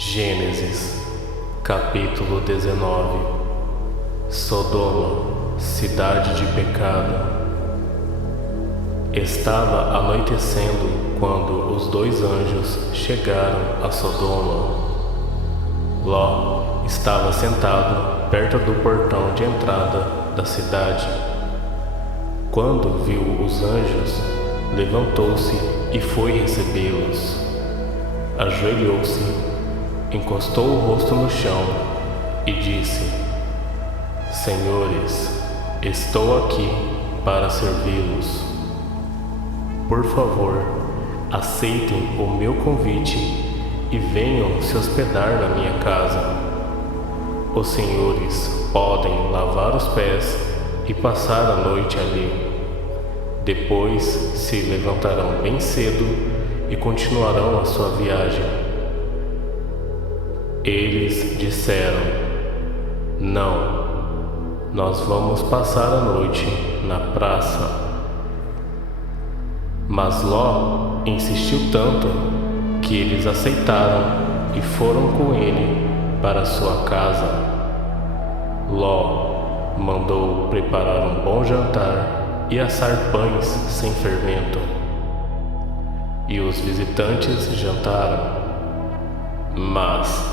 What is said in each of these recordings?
Gênesis, capítulo 19. Sodoma, cidade de pecado. Estava anoitecendo quando os dois anjos chegaram a Sodoma. Ló estava sentado perto do portão de entrada da cidade. Quando viu os anjos, levantou-se e foi recebê-los. Ajoelhou-se, encostou o rosto no chão e disse: Senhores, estou aqui para servi-los. Por favor, aceitem o meu convite e venham se hospedar na minha casa. Os senhores podem lavar os pés e passar a noite ali. Depois se levantarão bem cedo e continuarão a sua viagem. Eles disseram: Não, nós vamos passar a noite na praça. Mas Ló insistiu tanto que eles aceitaram e foram com ele para sua casa. Ló mandou preparar um bom jantar e assar pães sem fermento. E os visitantes jantaram. Mas,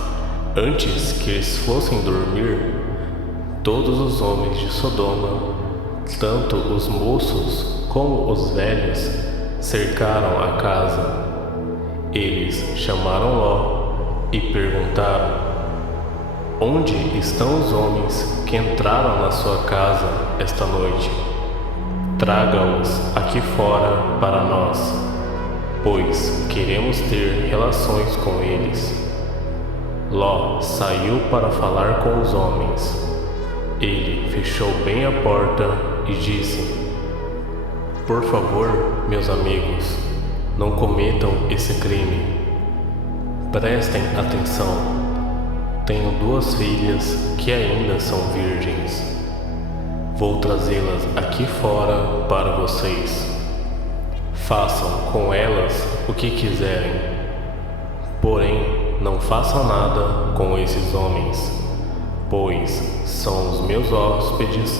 antes que eles fossem dormir, todos os homens de Sodoma, tanto os moços como os velhos, cercaram a casa. Eles chamaram Ló e perguntaram: Onde estão os homens que entraram na sua casa esta noite? Traga-os aqui fora para nós, pois queremos ter relações com eles. Ló saiu para falar com os homens. Ele fechou bem a porta e disse: Por favor, meus amigos, não cometam esse crime. Prestem atenção. Tenho duas filhas que ainda são virgens. Vou trazê-las aqui fora para vocês. Façam com elas o que quiserem. Porém, não façam nada com esses homens, pois são os meus hóspedes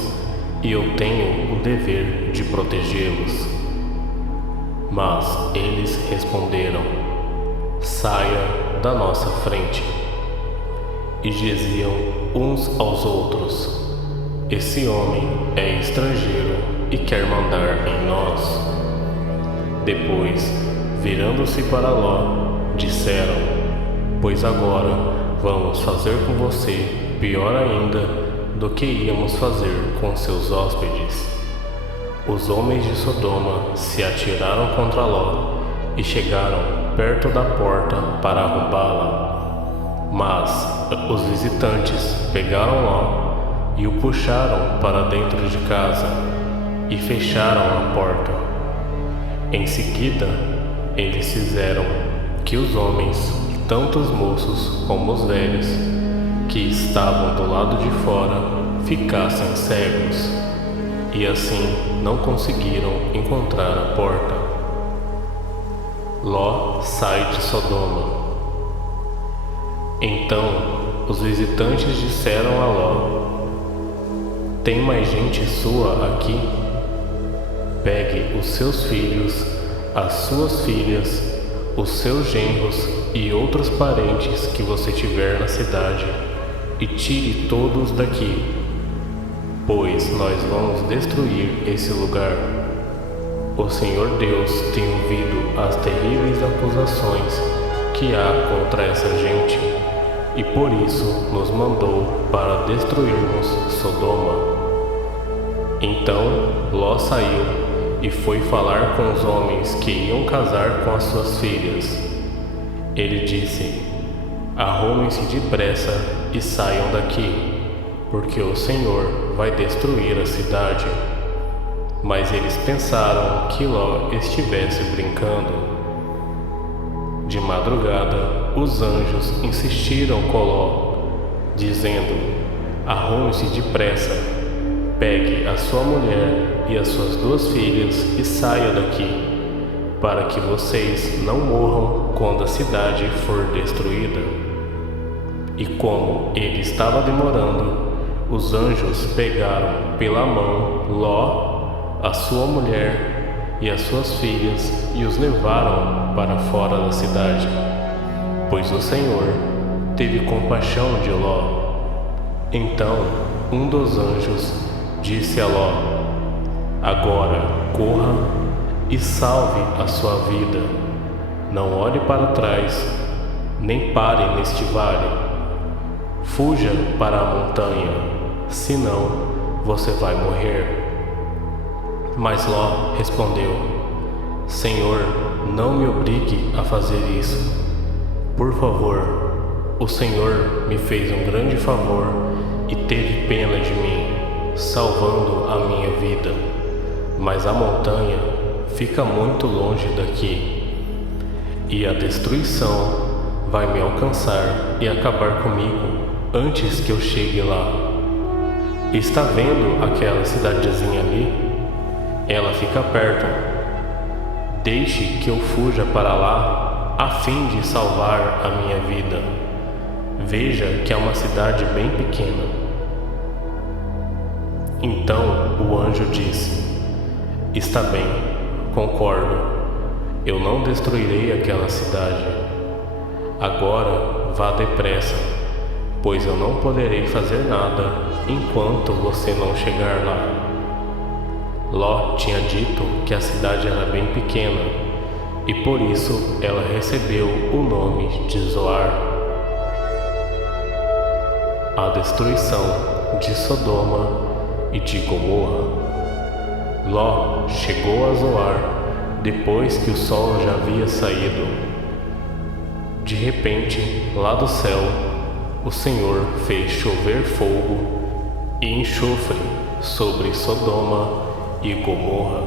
e eu tenho o dever de protegê-los. Mas eles responderam: Saia da nossa frente. E diziam uns aos outros: Esse homem é estrangeiro e quer mandar em nós. Depois, virando-se para Ló, disseram: Pois agora vamos fazer com você pior ainda do que íamos fazer com seus hóspedes. Os homens de Sodoma se atiraram contra Ló e chegaram perto da porta para arrombá-la. Mas os visitantes pegaram Ló e o puxaram para dentro de casa e fecharam a porta. Em seguida, eles fizeram que os homens, tanto os moços como os velhos, que estavam do lado de fora, ficassem cegos, e assim não conseguiram encontrar a porta. Ló sai de Sodoma. Então os visitantes disseram a Ló: Tem mais gente sua aqui? Pegue os seus filhos, as suas filhas, os seus genros e outros parentes que você tiver na cidade, e tire todos daqui, pois nós vamos destruir esse lugar. O Senhor Deus tem ouvido as terríveis acusações que há contra essa gente, e por isso nos mandou para destruirmos Sodoma. Então Ló saiu e foi falar com os homens que iam casar com as suas filhas. Ele disse: Arrumem-se depressa e saiam daqui, porque o Senhor vai destruir a cidade. Mas eles pensaram que Ló estivesse brincando. De madrugada, os anjos insistiram com Ló, dizendo: Arrume-se depressa, pegue a sua mulher e as suas duas filhas e saia daqui, para que vocês não morram quando a cidade for destruída. E como ele estava demorando, os anjos pegaram pela mão Ló, a sua mulher e as suas filhas e os levaram para fora da cidade, pois o Senhor teve compaixão de Ló. Então um dos anjos disse a Ló: agora corra e salve a sua vida. Não olhe para trás, nem pare neste vale. Fuja para a montanha, senão você vai morrer. Mas Ló respondeu: Senhor, não me obrigue a fazer isso. Por favor, o Senhor me fez um grande favor e teve pena de mim, salvando a minha vida. Mas a montanha fica muito longe daqui, e a destruição vai me alcançar e acabar comigo antes que eu chegue lá. Está vendo aquela cidadezinha ali? Ela fica perto. Deixe que eu fuja para lá a fim de salvar a minha vida. Veja que é uma cidade bem pequena. Então o anjo disse: está bem, concordo. Eu não destruirei aquela cidade. Agora vá depressa, pois eu não poderei fazer nada enquanto você não chegar lá. Ló tinha dito que a cidade era bem pequena, e por isso ela recebeu o nome de Zoar. A destruição de Sodoma e de Gomorra. Ló chegou a Zoar depois que o sol já havia saído. De repente, lá do céu, o Senhor fez chover fogo e enxofre sobre Sodoma e Gomorra.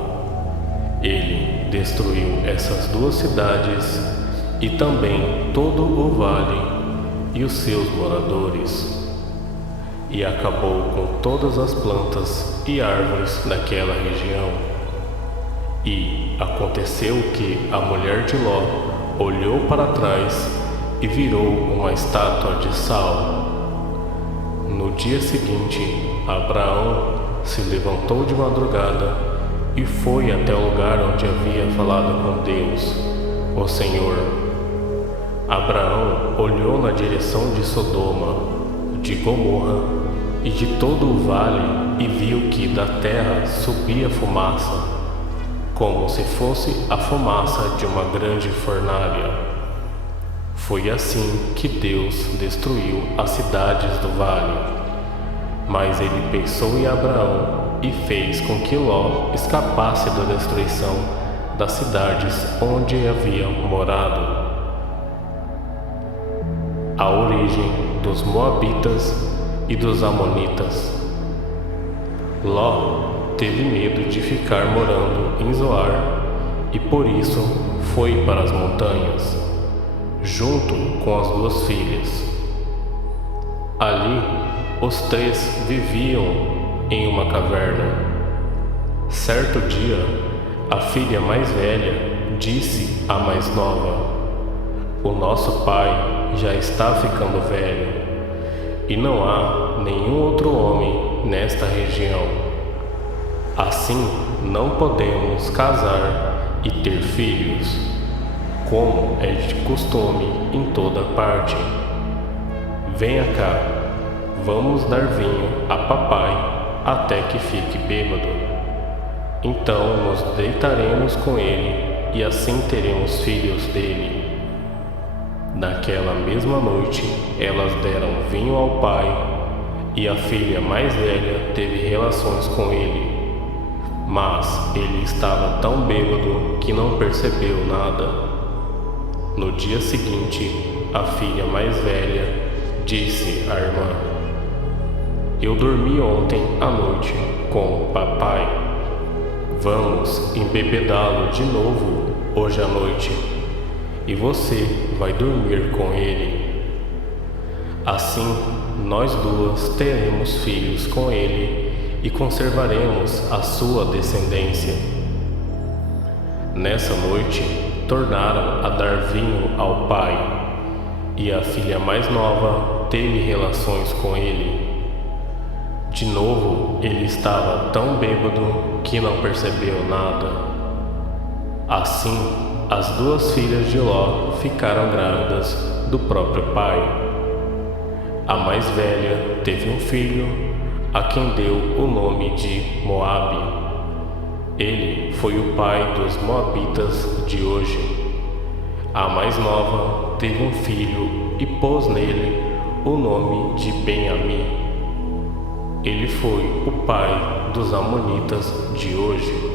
Ele destruiu essas duas cidades e também todo o vale e os seus moradores, e acabou com todas as plantas e árvores daquela região. E aconteceu que a mulher de Ló olhou para trás e virou uma estátua de sal. No dia seguinte, Abraão se levantou de madrugada e foi até o lugar onde havia falado com Deus, o Senhor. Abraão olhou na direção de Sodoma, de Gomorra e de todo o vale e viu que da terra subia fumaça, como se fosse a fumaça de uma grande fornalha. Foi assim que Deus destruiu as cidades do vale. Mas ele pensou em Abraão e fez com que Ló escapasse da destruição das cidades onde havia morado. A origem dos Moabitas e dos Amonitas. Ló teve medo de ficar morando em Zoar e por isso foi para as montanhas, junto com as duas filhas. Ali, os três viviam em uma caverna. Certo dia, a filha mais velha disse à mais nova: o nosso pai já está ficando velho, e não há nenhum outro homem nesta região. Assim, não podemos casar e ter filhos, como é de costume em toda parte. Venha cá, vamos dar vinho a papai até que fique bêbado. Então nos deitaremos com ele e assim teremos filhos dele. Naquela mesma noite, elas deram vinho ao pai e a filha mais velha teve relações com ele. Mas ele estava tão bêbado que não percebeu nada. No dia seguinte, a filha mais velha disse à irmã: eu dormi ontem à noite com o papai. Vamos embebedá-lo de novo hoje à noite, e você vai dormir com ele. Assim, nós duas teremos filhos com ele e conservaremos a sua descendência. Nessa noite, tornaram a dar vinho ao pai, e a filha mais nova teve relações com ele. De novo, ele estava tão bêbado que não percebeu nada. Assim, as duas filhas de Ló ficaram grávidas do próprio pai. A mais velha teve um filho, a quem deu o nome de Moabe. Ele foi o pai dos Moabitas de hoje. A mais nova teve um filho e pôs nele o nome de Ben-Ami. Ele foi o pai dos Amonitas de hoje.